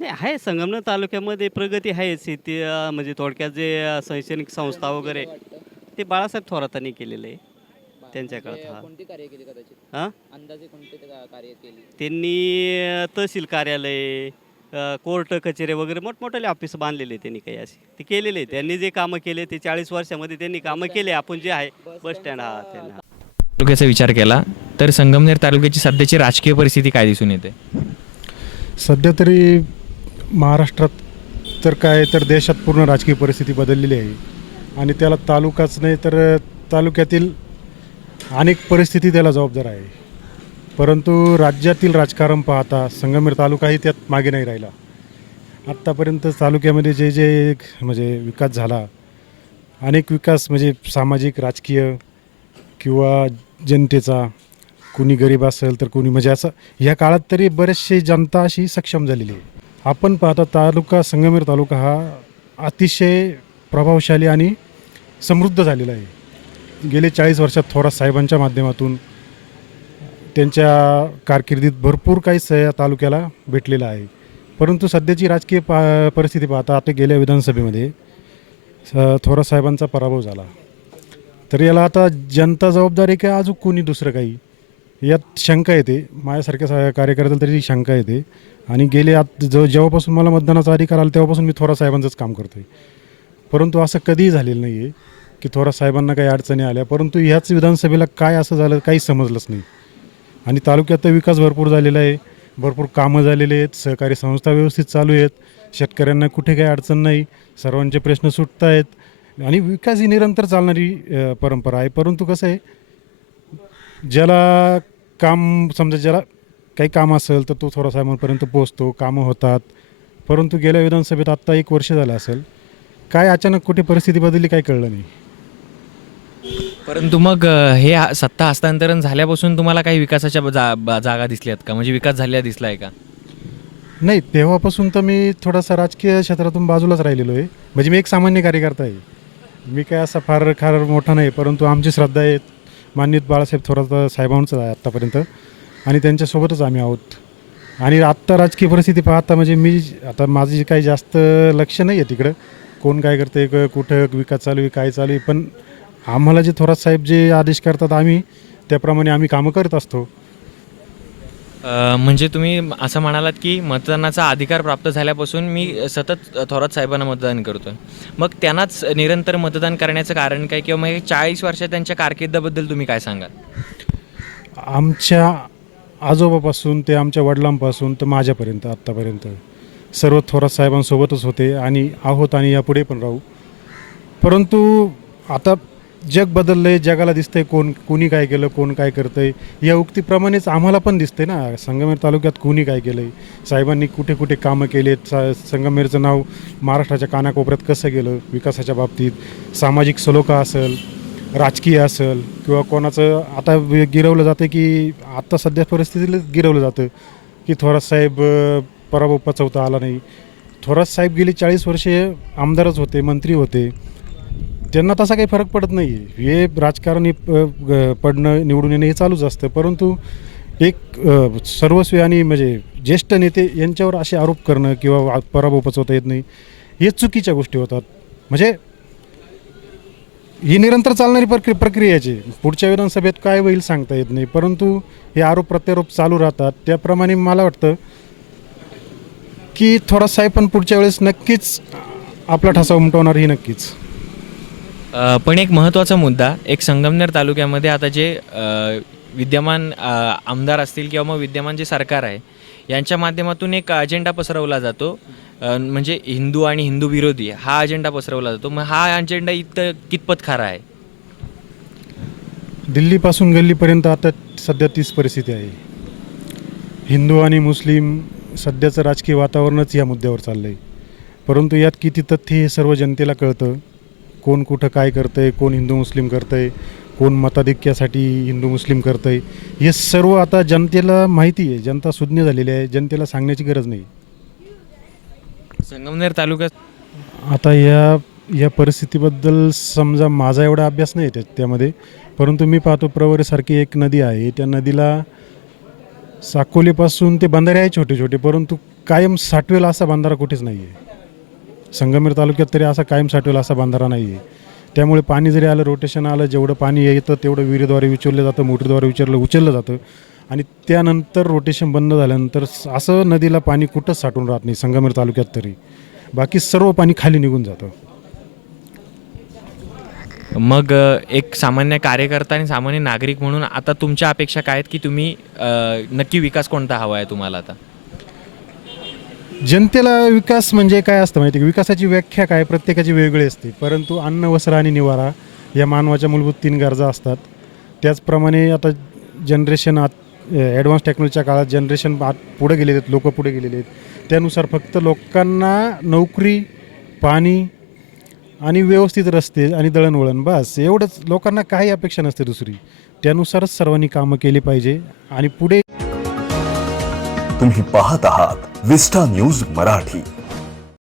नाही आहे संगमनेर तालुक्यामध्ये प्रगती आहे शेती म्हणजे थोडक्यात जे शैक्षणिक संस्था वगैरे ते बाळासाहेब थोरातांनी केलेले त्यांच्याकडे त्यांच्या म्हणजे हा कदाचित त्यांनी तहसील कार्यालय कोर्ट कचेरी वगैरे मोठमोठे ऑफिस बांधलेले त्यांनी काही असे ते केलेले त्यांनी जे कामं केले ते चाळीस वर्षामध्ये त्यांनी कामं केले आपण जे आहे बस स्टँड हा त्यांना तालुक्याचा विचार केला तर संगमनेर तालुक्याची सध्याची राजकीय परिस्थिती काय दिसून येते सध्या तरी महाराष्ट्रात तर काय तर देशात पूर्ण राजकीय परिस्थिती बदललेली आहे आणि त्याला तालुकाच नाही तर तालुक्यातील अनेक परिस्थिती त्याला जबाबदार आहे परंतु राज्यातील राजकारण पाहता संगमेर तालुकाही त्यात मागे नाही राहिला आत्तापर्यंत तालुक्यामध्ये जे जे म्हणजे विकास झाला अनेक विकास म्हणजे सामाजिक राजकीय किंवा जनतेचा कुणी गरीब असेल तर कोणी म्हणजे असं ह्या काळात तरी बरेचसे जनता अशी सक्षम झालेली आहे आपण पाहता तालुका संगमेर तालुका हा अतिशय प्रभावशाली आणि समृद्ध झालेला आहे गेले चाळीस वर्षात थोरा साहेबांच्या माध्यमातून त्यांच्या कारकिर्दीत भरपूर काही या तालुक्याला भेटलेला आहे परंतु सध्याची राजकीय पा परिस्थिती पाहता आता गेल्या विधानसभेमध्ये थोरा साहेबांचा पराभव झाला तर याला आता जनता जबाबदारी काय अजून कोणी दुसरं काही यात शंका येते माझ्यासारख्या सा कार्यकर्त्याला तरी शंका येते आणि गेले आत ज जेव्हापासून मला मतदानाचा अधिकार आला तेव्हापासून मी थोरा साहेबांचंच काम करतोय परंतु असं कधीही झालेलं नाही आहे की थोरा साहेबांना काही अडचणी आल्या परंतु ह्याच विधानसभेला काय असं झालं काही समजलंच नाही आणि तालुक्यात तर विकास भरपूर झालेला आहे भरपूर कामं झालेले आहेत सहकारी संस्था व्यवस्थित चालू आहेत शेतकऱ्यांना कुठे काही अडचण नाही सर्वांचे प्रश्न सुटत आहेत आणि विकास ही निरंतर चालणारी परंपरा आहे परंतु कसं आहे ज्याला काम समजा ज्याला काही काम असेल तर तो थोडासा साहेबांपर्यंत पोचतो कामं होतात परंतु गेल्या विधानसभेत आत्ता एक वर्ष झालं असेल काय अचानक कुठे परिस्थिती बदलली काय कळलं नाही परंतु मग हे सत्ता हस्तांतरण झाल्यापासून तुम्हाला काही विकासाच्या जा, जागा दिसल्यात का म्हणजे विकास झाल्या दिसला आहे का नाही तेव्हापासून तर मी थोडासा राजकीय क्षेत्रातून बाजूलाच राहिलेलो आहे म्हणजे मी एक सामान्य कार्यकर्ता आहे मी काय असा फार फार मोठा नाही परंतु आमची श्रद्धा आहे मान्यत बाळासाहेब थोरात साहेबांचं आहे आत्तापर्यंत आणि त्यांच्यासोबतच आम्ही आहोत आणि आत्ता राजकीय परिस्थिती पाहता म्हणजे मी आता माझी काही जास्त लक्ष नाही आहे तिकडं कोण काय करते कुठं विकास चालू आहे काय चालू आहे पण आम्हाला जे थोरात साहेब जे आदेश करतात आम्ही त्याप्रमाणे आम्ही कामं करत असतो म्हणजे तुम्ही असं म्हणालात की मतदानाचा अधिकार प्राप्त झाल्यापासून मी सतत थोरात साहेबांना मतदान करतो मग त्यांनाच निरंतर मतदान करण्याचं कारण काय किंवा मग चाळीस वर्ष त्यांच्या कारकिर्दीबद्दल तुम्ही काय सांगाल आमच्या आजोबापासून ते आमच्या वडिलांपासून तर माझ्यापर्यंत आत्तापर्यंत सर्व थोरात साहेबांसोबतच होते आणि आहोत आणि यापुढे पण राहू परंतु आता जग आहे जगाला दिसतंय कोण कोणी काय केलं कोण काय आहे या उक्तीप्रमाणेच आम्हाला पण दिसतंय ना संगमेर तालुक्यात कोणी काय केलंय साहेबांनी कुठे कुठे कामं केलेत सा संगमेरचं नाव महाराष्ट्राच्या कानाकोपऱ्यात कसं गेलं विकासाच्या बाबतीत सामाजिक सलोखा असेल राजकीय असेल किंवा कोणाचं आता गिरवलं जातं की आत्ता सध्या परिस्थितीला गिरवलं जातं की थोरात साहेब पराभव पचवता आला नाही थोरात साहेब गेली चाळीस वर्षे आमदारच होते मंत्री होते त्यांना तसा काही फरक पडत नाही हे राजकारणी पडणं निवडून येणं हे चालूच असतं परंतु एक सर्वस्वी आणि म्हणजे ज्येष्ठ नेते यांच्यावर असे आरोप करणं किंवा पराभव पचवता येत नाही हे चुकीच्या गोष्टी होतात म्हणजे ही निरंतर चालणारी प्रक्रि प्रक्रियाची पुढच्या विधानसभेत काय होईल सांगता येत नाही परंतु हे आरोप प्रत्यारोप चालू राहतात त्याप्रमाणे मला वाटतं की थोडासा पण पुढच्या वेळेस नक्कीच आपला ठसा उमटवणार ही नक्कीच पण एक महत्त्वाचा मुद्दा एक संगमनेर तालुक्यामध्ये आता जे विद्यमान आमदार असतील किंवा मग विद्यमान जे सरकार आहे यांच्या माध्यमातून एक अजेंडा पसरवला जातो म्हणजे हिंदू आणि हिंदू विरोधी हा अजेंडा पसरवला जातो मग हा अजेंडा इतकं कितपत खरा आहे दिल्लीपासून गल्लीपर्यंत आता सध्या तीच परिस्थिती आहे हिंदू आणि मुस्लिम सध्याचं राजकीय वातावरणच या मुद्द्यावर चाललं आहे परंतु यात किती तथ्य हे सर्व जनतेला कळतं कोण कुठं काय करतं आहे कोण हिंदू मुस्लिम करत आहे कोण मताधिक्यासाठी हिंदू मुस्लिम करत आहे हे सर्व आता जनतेला माहिती आहे जनता सुज्ञ झालेली आहे जनतेला सांगण्याची गरज नाही संगमनेर तालुक्यात आता या या परिस्थितीबद्दल समजा माझा एवढा अभ्यास नाही त्या त्यामध्ये परंतु मी पाहतो प्रवरेसारखी एक नदी आहे त्या नदीला साकोलीपासून ते बंधारे आहे छोटे छोटे परंतु कायम साठवेल असा बंधारा कुठेच नाही आहे संगमेर तालुक्यात तरी असा कायम साठवला असा बांधारा नाही आहे त्यामुळे पाणी जरी आलं रोटेशन आलं जेवढं पाणी येतं तेवढं विहिरीद्वारे विचारलं जातं मोटरद्वारे विचारलं उचललं जातं आणि त्यानंतर रोटेशन बंद झाल्यानंतर असं नदीला पाणी कुठंच साठून राहत नाही संगमेर तालुक्यात तरी बाकी सर्व पाणी खाली निघून जातं मग एक सामान्य कार्यकर्ता आणि सामान्य नागरिक म्हणून आता तुमच्या अपेक्षा काय आहेत की तुम्ही नक्की विकास कोणता हवा आहे तुम्हाला आता जनतेला विकास म्हणजे काय असतं माहिती आहे विकासाची व्याख्या काय प्रत्येकाची वेगळी असते परंतु अन्न वस्त्र आणि निवारा या मानवाच्या मूलभूत तीन गरजा असतात त्याचप्रमाणे आता जनरेशन आत ॲडव्हान्स टेक्नॉलॉजीच्या काळात जनरेशन आत पुढे गेलेले आहेत लोकं पुढे गेलेले आहेत त्यानुसार फक्त लोकांना नोकरी पाणी आणि व्यवस्थित रस्ते आणि दळणवळण बस एवढंच लोकांना काही अपेक्षा नसते दुसरी त्यानुसारच सर्वांनी कामं केली पाहिजे आणि पुढे तुम्ही पाहत आहात विस्टा न्यूज मराठी